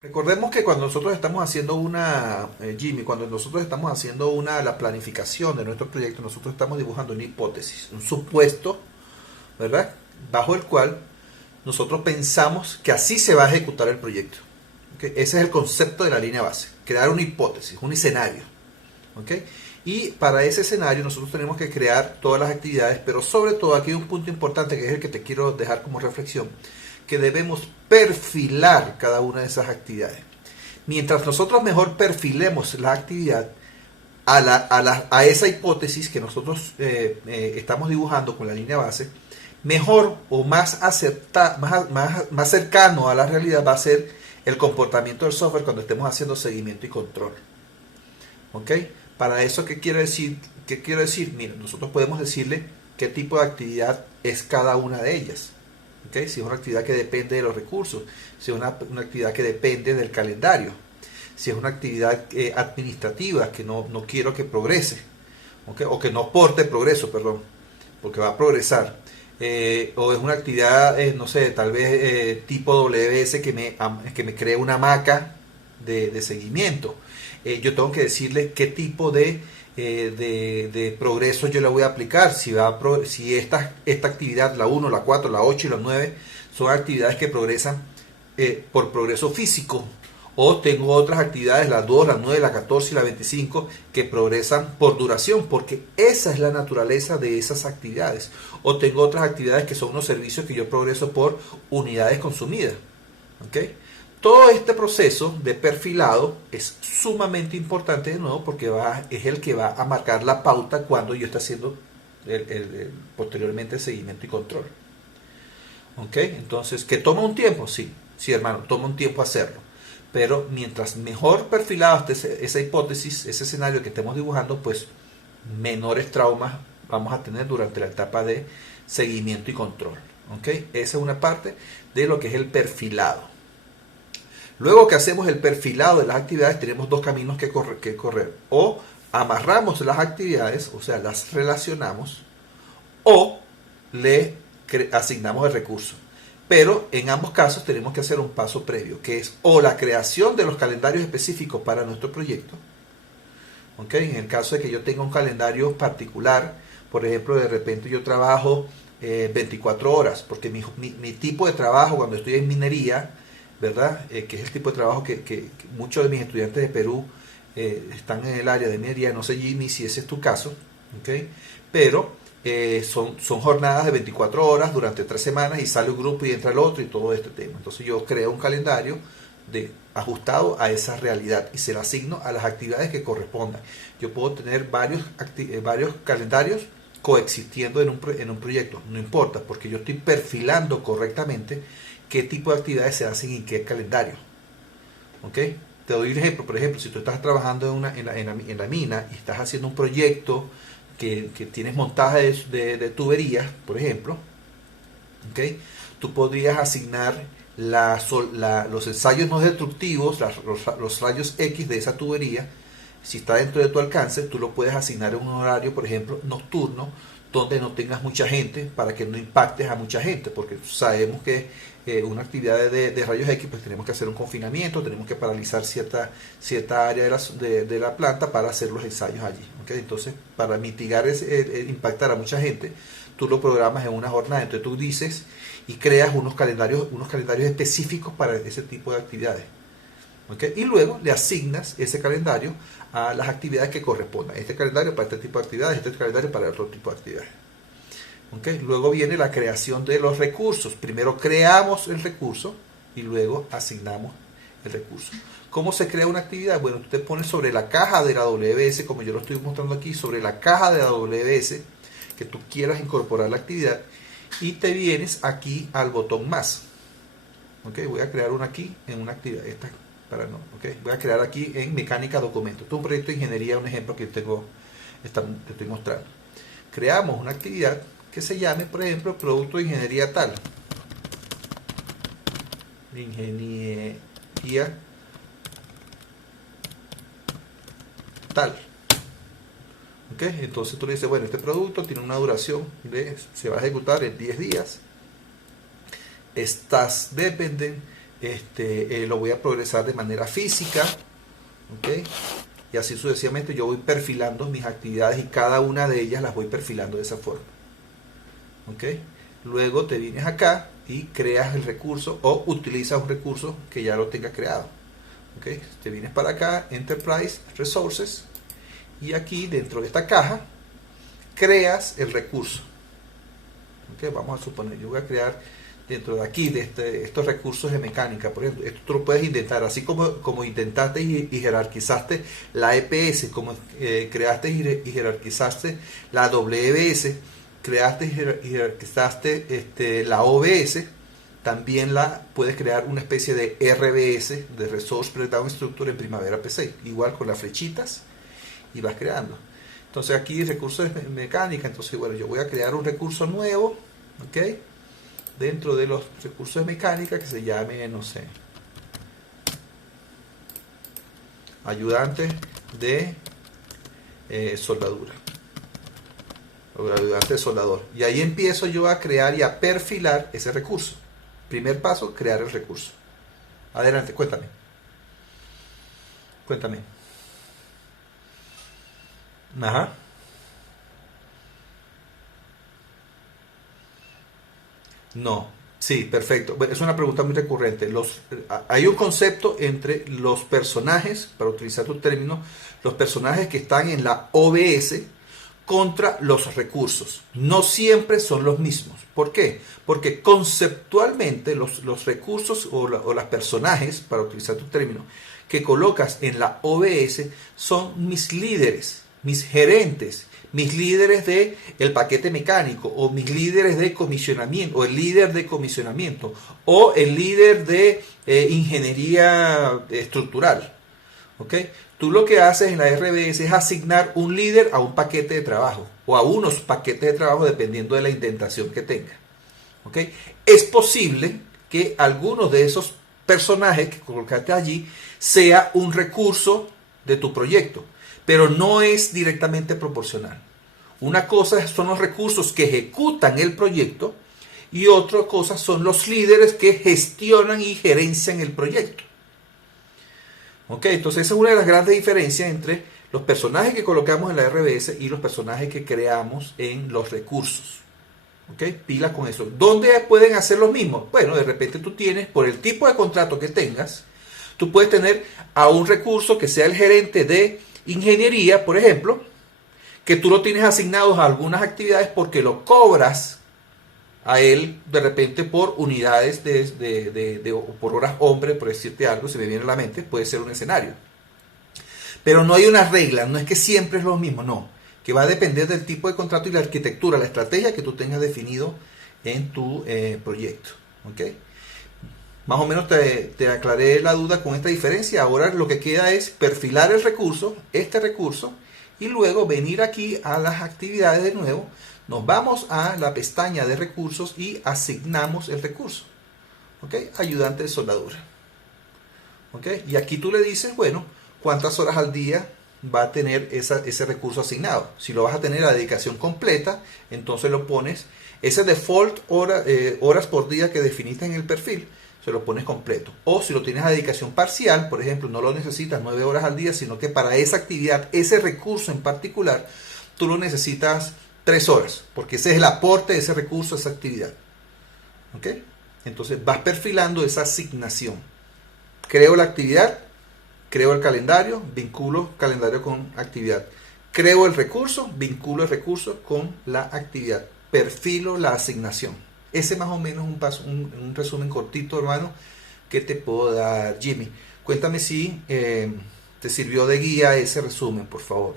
Recordemos que cuando nosotros estamos haciendo Jimmy, cuando nosotros estamos haciendo la planificación de nuestro proyecto, nosotros estamos dibujando una hipótesis, un supuesto, ¿verdad? Bajo el cual nosotros pensamos que así se va a ejecutar el proyecto. ¿Ok? Ese es el concepto de la línea base, crear una hipótesis, un escenario. ¿Ok? Y para ese escenario nosotros tenemos que crear todas las actividades, pero sobre todo aquí hay un punto importante que es el que te quiero dejar como reflexión, que debemos perfilar cada una de esas actividades. Mientras nosotros mejor perfilemos la actividad a esa hipótesis que nosotros estamos dibujando con la línea base, mejor o más cercano a la realidad va a ser el comportamiento del software cuando estemos haciendo seguimiento y control. ¿Ok? Para eso, ¿qué quiero decir? ¿Qué quiero decir? Mira, nosotros podemos decirle qué tipo de actividad es cada una de ellas. ¿Okay? Si es una actividad que depende de los recursos, si es una actividad que depende del calendario, si es una actividad administrativa que no quiero que progrese, ¿okay? O que no aporte progreso, perdón, porque va a progresar. O es una actividad, no sé, tal vez tipo WS que me cree una maca de seguimiento. Yo tengo que decirle qué tipo de progreso yo le voy a aplicar. Si esta actividad, la 1, la 4, la 8 y la 9, son actividades que progresan por progreso físico. O tengo otras actividades, la 2, la 9, la 14 y la 25, que progresan por duración, porque esa es la naturaleza de esas actividades. O tengo otras actividades que son unos servicios que yo progreso por unidades consumidas. ¿Okay? Todo este proceso de perfilado es sumamente importante de nuevo porque es el que va a marcar la pauta cuando yo esté haciendo posteriormente el seguimiento y control. ¿Ok? Entonces, ¿que toma un tiempo? Sí, sí hermano, toma un tiempo hacerlo. Pero mientras mejor perfilado esté esa hipótesis, ese escenario que estemos dibujando, pues menores traumas vamos a tener durante la etapa de seguimiento y control. ¿Ok? Esa es una parte de lo que es el perfilado. Luego que hacemos el perfilado de las actividades, tenemos dos caminos que correr. O amarramos las actividades, o sea, las relacionamos, o le asignamos el recurso. Pero en ambos casos tenemos que hacer un paso previo, que es o la creación de los calendarios específicos para nuestro proyecto. ¿Okay? En el caso de que yo tenga un calendario particular, por ejemplo, de repente yo trabajo 24 horas, porque mi tipo de trabajo cuando estoy en minería, ¿verdad? Que es el tipo de trabajo que muchos de mis estudiantes de Perú están en el área de minería. No sé, Jimmy, si ese es tu caso, ¿okay? Pero son jornadas de 24 horas durante 3 semanas y sale un grupo y entra el otro y todo este tema. Entonces yo creo un calendario ajustado a esa realidad y se lo asigno a las actividades que correspondan. Yo puedo tener varios calendarios coexistiendo en un proyecto, no importa, porque yo estoy perfilando correctamente qué tipo de actividades se hacen en qué calendario. ¿Ok? Te doy un ejemplo. Por ejemplo, si tú estás trabajando en la mina y estás haciendo un proyecto que tienes montaje de tuberías, por ejemplo, ¿ok? Tú podrías asignar los ensayos no destructivos, los rayos X de esa tubería. Si está dentro de tu alcance, tú lo puedes asignar en un horario, por ejemplo, nocturno, donde no tengas mucha gente, para que no impactes a mucha gente, porque sabemos que una actividad de rayos X, pues tenemos que hacer un confinamiento, tenemos que paralizar cierta área de la planta para hacer los ensayos allí. ¿Okay? Entonces, para mitigar impactar a mucha gente, tú lo programas en una jornada. Entonces tú dices y creas unos calendarios específicos para ese tipo de actividades. ¿Okay? Y luego le asignas ese calendario a las actividades que correspondan. Este calendario para este tipo de actividades, este calendario para otro tipo de actividades. ¿Okay? Luego viene la creación de los recursos. Primero creamos el recurso y luego asignamos el recurso. ¿Cómo se crea una actividad? Bueno, tú te pones sobre la caja de la WS, como yo lo estoy mostrando aquí, sobre la caja de la WS que tú quieras incorporar la actividad y te vienes aquí al botón más. ¿Okay? Voy a crear una aquí en una actividad. Voy a crear aquí en mecánica documento. Esto es un proyecto de ingeniería, un ejemplo que te estoy mostrando. Creamos una actividad que se llame, por ejemplo, producto de ingeniería tal. Ingeniería tal. ¿Okay? Entonces tú le dices, bueno, este producto tiene una duración se va a ejecutar en 10 días. Estas dependen lo voy a progresar de manera física, ¿ok? Y así sucesivamente yo voy perfilando mis actividades y cada una de ellas las voy perfilando de esa forma, ¿ok? Luego te vienes acá y creas el recurso o utilizas un recurso que ya lo tenga creado, ¿ok? Te vienes para acá, Enterprise Resources, y aquí dentro de esta caja creas el recurso, ¿ok? Vamos a suponer, yo voy a crear dentro de aquí, de estos recursos de mecánica, por ejemplo, esto tú lo puedes intentar, así como intentaste y jerarquizaste la EPS, como creaste y jerarquizaste la WBS, creaste y jerarquizaste la OBS, también puedes crear una especie de RBS, de Resource Breakdown Structure en Primavera P6, igual con las flechitas, y vas creando. Entonces aquí recursos de mecánica, entonces bueno, yo voy a crear un recurso nuevo, ¿ok? Dentro de los recursos de mecánica que se llame, no sé, ayudante de soldadura, o ayudante de soldador, y ahí empiezo yo a crear y a perfilar ese recurso. Primer paso, crear el recurso. Adelante, cuéntame. Ajá. No, sí, perfecto. Bueno, es una pregunta muy recurrente. Hay un concepto entre los personajes, para utilizar tu término, los personajes que están en la OBS contra los recursos. No siempre son los mismos. ¿Por qué? Porque conceptualmente los recursos o los personajes, para utilizar tu término, que colocas en la OBS son mis líderes, mis gerentes, mis líderes de el paquete mecánico, o mis líderes de comisionamiento, o el líder de comisionamiento, o el líder de ingeniería estructural. ¿Ok? Tú lo que haces en la RBS es asignar un líder a un paquete de trabajo, o a unos paquetes de trabajo dependiendo de la indentación que tenga. ¿Ok? Es posible que algunos de esos personajes que colocaste allí sea un recurso de tu proyecto, pero no es directamente proporcional. Una cosa son los recursos que ejecutan el proyecto y otra cosa son los líderes que gestionan y gerencian el proyecto. ¿Ok? Entonces esa es una de las grandes diferencias entre los personajes que colocamos en la RBS y los personajes que creamos en los recursos. ¿Ok? Pila con eso. ¿Dónde pueden hacer lo mismo? Bueno, de repente tú tienes, por el tipo de contrato que tengas, tú puedes tener a un recurso que sea el gerente de ingeniería, por ejemplo, que tú lo tienes asignados a algunas actividades porque lo cobras a él de repente por unidades o por horas hombre, por decirte algo, se me viene a la mente, puede ser un escenario. Pero no hay una regla, no es que siempre es lo mismo, no. Que va a depender del tipo de contrato y la arquitectura, la estrategia que tú tengas definido en tu proyecto. ¿Ok? Más o menos te aclaré la duda con esta diferencia. Ahora lo que queda es perfilar el recurso, este recurso, y luego venir aquí a las actividades de nuevo. Nos vamos a la pestaña de recursos y asignamos el recurso. ¿Ok? Ayudante de soldadura. ¿Ok? Y aquí tú le dices, bueno, cuántas horas al día va a tener ese recurso asignado. Si lo vas a tener a dedicación completa, entonces lo pones, ese default horas por día que definiste en el perfil, se lo pones completo. O si lo tienes a dedicación parcial, por ejemplo, no lo necesitas 9 horas al día, sino que para esa actividad, ese recurso en particular, tú lo necesitas 3 horas, porque ese es el aporte de ese recurso a esa actividad. ¿Ok? Entonces vas perfilando esa asignación. Creo la actividad, creo el calendario, vinculo calendario con actividad. Creo el recurso, vinculo el recurso con la actividad. Perfilo la asignación. Ese más o menos es un resumen cortito, hermano, que te puedo dar, Jimmy. Cuéntame si te sirvió de guía ese resumen, por favor.